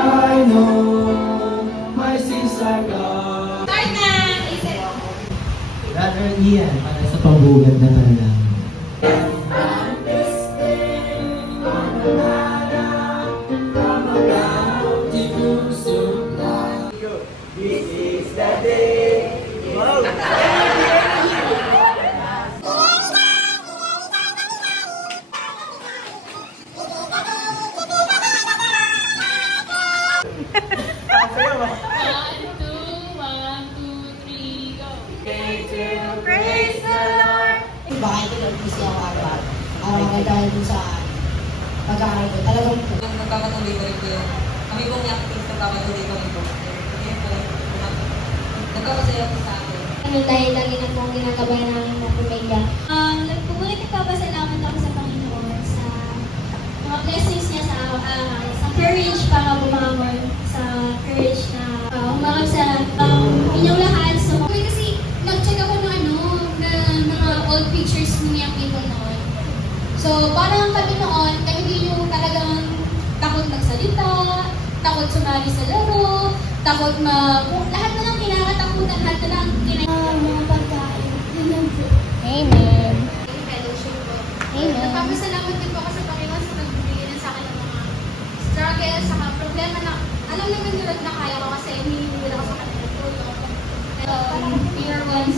I know my sins are gone. Start na! Brother Ian, para sa pambugad na panalangin. This is the day. Wow. Praise the Lord! Bakit pinag-busy ako araw-araw? Araw-araw dahil dun sa pag-aaral ko. Talagang nagkakatuloy ko rin po yun. Kami pong active, nagkakatuloy kami po. Kaya po, nagkakasaya po sa akin. dahil lagi na pong ginagabayan namin na pamilya. Nagpupulit nagpapasalamat ako sa Panginoon sa mga blessings niya sa araw-araw, sa courage para bumangon, sa courage na humarap sa inyong lahat. So, kasi nag-check ako ng mga old pictures ng young people noon. So, parang kami noon, hindi yung talagang takot magsalita, takot sumali sa laro, takot lahat na lang kinakatakutan, lahat na lang mga pagkain. Amen. Fellowship ko. Amen. Nagpapasalamat din po ako sa Panginoon sa pagbibigay na sa akin ng mga struggles, sa mga problema na alam naman nila na kaya ko kasi hindi nila ako sa kanila tulong. Dear ones,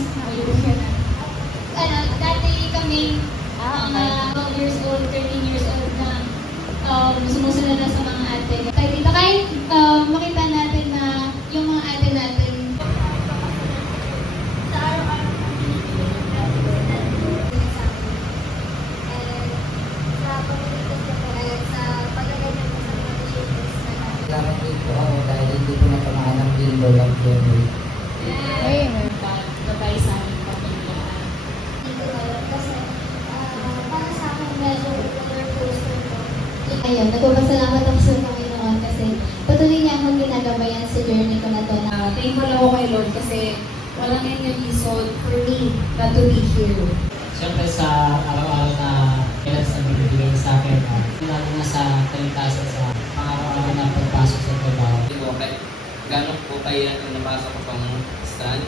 dati kami mga 12 years old, 13 years old na sumusunod na sa mga ate. Kaya dito kahit makita natin na yung mga ate natin sa araw-araw Salamat din po ako dahil hindi ko natamaan ng window ng Jenny. Amen. gabay sa aming pamilya. Dito kasi para sa akin medyo roller coaster ko. Ayun, nagpapasalamat ako sa Panginoon kasi patuloy niya akong ginagabayan sa journey ko na to. Thankful ako kay Lord kasi walang any reason for me not to be here. Siyempre sa araw-araw na kailan sa binibigay sa akin, lalo na sa kaligtasan sa araw-araw na pagpasok sa trabaho. Gano'n po kayo nung napasok ko pang stand?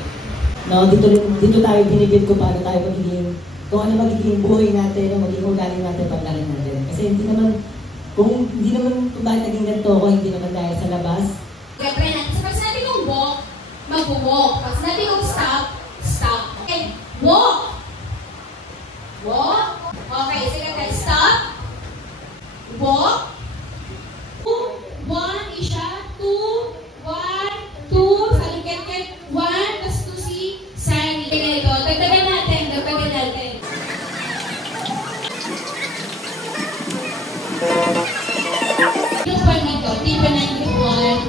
No, dito tayo binigyan ko paano tayo magiging, kung ano magiging buhay natin, o magiging ugali natin, paglarin natin. Kasi hindi naman kung bakit naging ganito ako, hindi naman dahil sa labas. Gagawin natin. So, pag sinabi kong walk, mag-walk. Pag sinabi kong stop, stop. Okay, walk. Walk. Okay, sige tayo. Stop. Walk. 2, 1, isa. 2, 1, 2. Salikit-kit. 1, tas 2, si Sally. Ganito. Dagdagan natin. Dagdagan natin. Yung one dito. Tipo 91.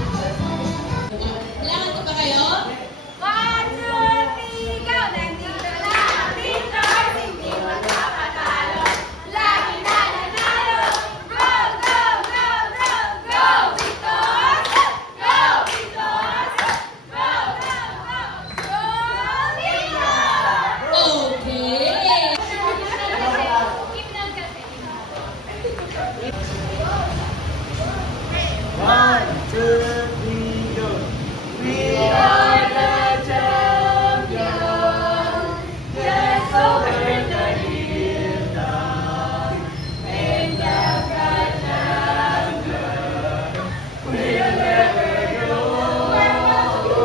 Kailangan ko ba kayo? 1, 2, 3, go! Nandito lang, Victor! Hindi magpapatalo. Lagi na nanalo. Go, go, go, go, go! Victor! Go, Victor! Go, go, go! Go, Victor! Okay! Keep lang kasi. 1, 2, 3, go. We are the champions. Yes, over the hill top. And the bright champion will never go.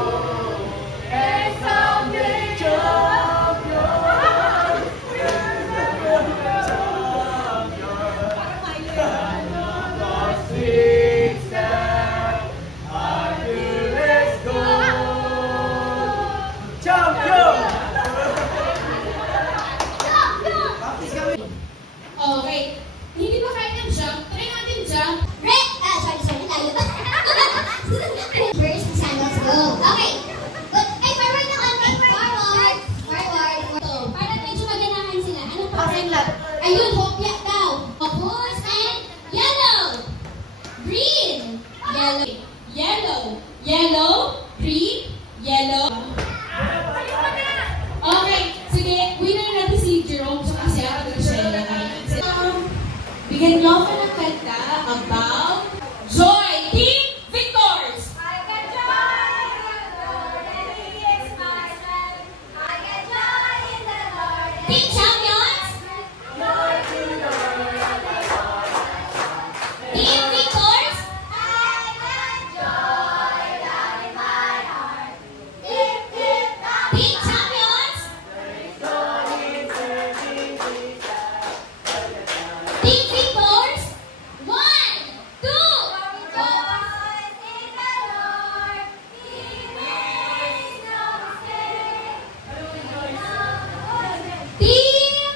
And someday champion will never be champion. Six step, let's go, champion! Okay. Hindi ba kaya ng jump? Try natin jump. Sorry, layo. First, sandals go. Okay. Good. Ay, forward na konti. Forward. Forward. So, para medyo maganahan sila. Ano pa? Ayun, hopya daw. Focus and yellow. Green. Yellow. Yellow. Yellow. Green. Yellow. Okay. Sige, winner natin si Jerome. So, kasi ako siya. Bigyan niyo ako ng kanta about joy. Team Victor! Team champions. Team victors. 1, 2. Team.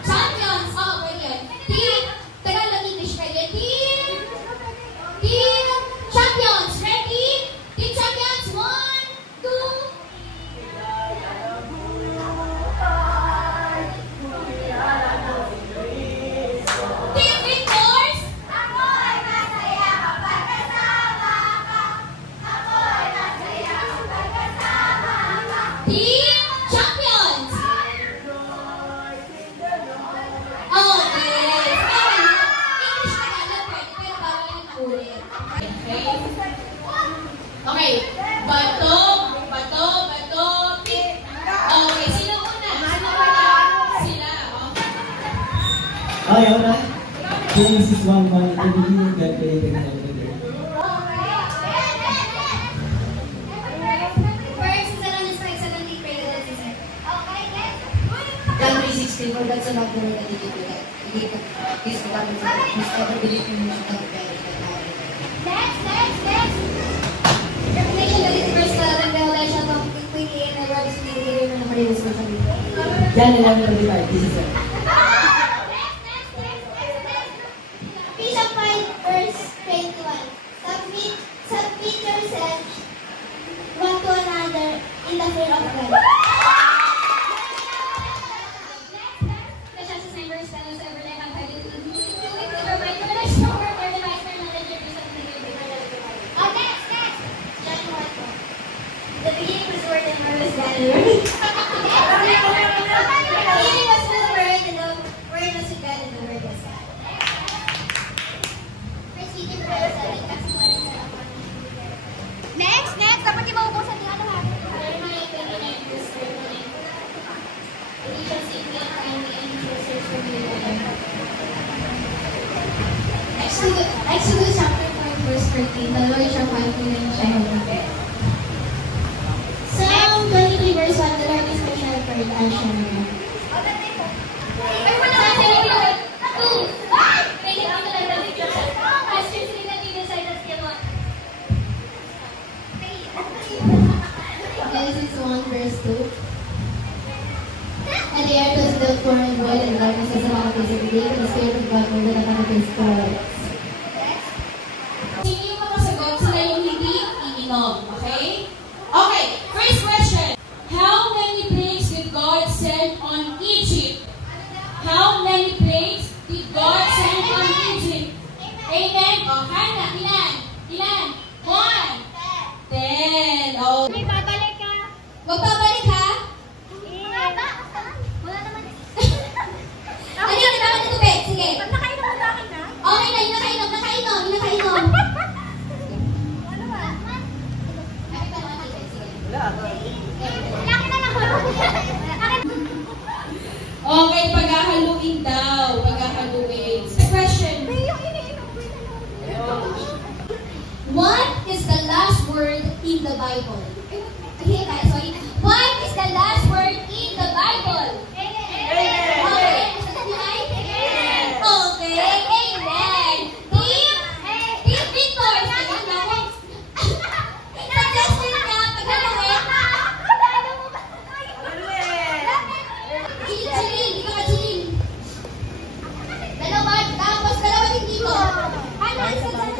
Champions. Oh, pwede yun. Team. Tagalog English pwede. Team champions. Ready? Team champions. 1, 2. Team victors. Ako'y masaya kapag kasama ka. Ako'y masaya kapag kasama ka. Team champions. Okay. English Tagalog pwede, pero bawal yung ulit. Okay. Bato, bato, bato, tip. Okay, sino una? Sila. Okay, una. Genesis 1:1. In the beginning, God created heaven and earth. First, Thessalonians 5:17, pray that is it. Okay, next. John 3:16, for God so loved the world that he gave his beloved Son, whosoever believes in him should not perish but have eternal life. Next. Revelation 23:12, Revelation 28, and what is mediator na Maria sa Pagkakas. John 11:35. This is it. Ephesians 5:21. Submit yourselves one to another in the fear of God. Ephesians 9:10. Whosoever they have heard it, do it with your mind. When I show her their device, their knowledge, their something will be done. Oh, next. John 1:1. The beginning was the Word, and the Word was God, and the Word was the beginning was with the Word, and the Word was with God, and the Word was God. Next. Dapat yung maubusan niyo ano ha? Jeremiah 29:39. Ephesians 8:9 and verses 28. Exodus chapter 5 verse 13. The Lord shall fight for you and shall help. Psalm 23 verse 1. The Lord is my shepherd, I shall not want. Genesis 1 verse 2. And the earth was built for and void, and darkness was upon the face of the deep, and the Spirit of God moved upon the face of the waters. Sino yung makasagot? Sila yung hindi iinom. Okay? Okay, first question. How many plagues did God send on Egypt? How many plagues did God send on Egypt? Amen? O, Hannah, ilan? 1. 10. Oh. Magbabalik ha? Wala naman. Ano yun? Kailangan ng tubig. Sige. Nakainom mo sa akin na? Okay na, yung nakainom. Ano ba? Okay, paghahaluin daw. Paghahaluin. Question. What is the last word in the Bible? Okay, sorry. What is the last word in the Bible? Amen. Okay. Okay. Amen. Team victors. Suggestion niya, paglalawin. Chilin. Dito ka, Chilin. Dalawa din dito. Ana, alis ka dyan.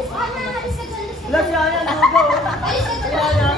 Wala siya na, lugaw. Alis ka dyan.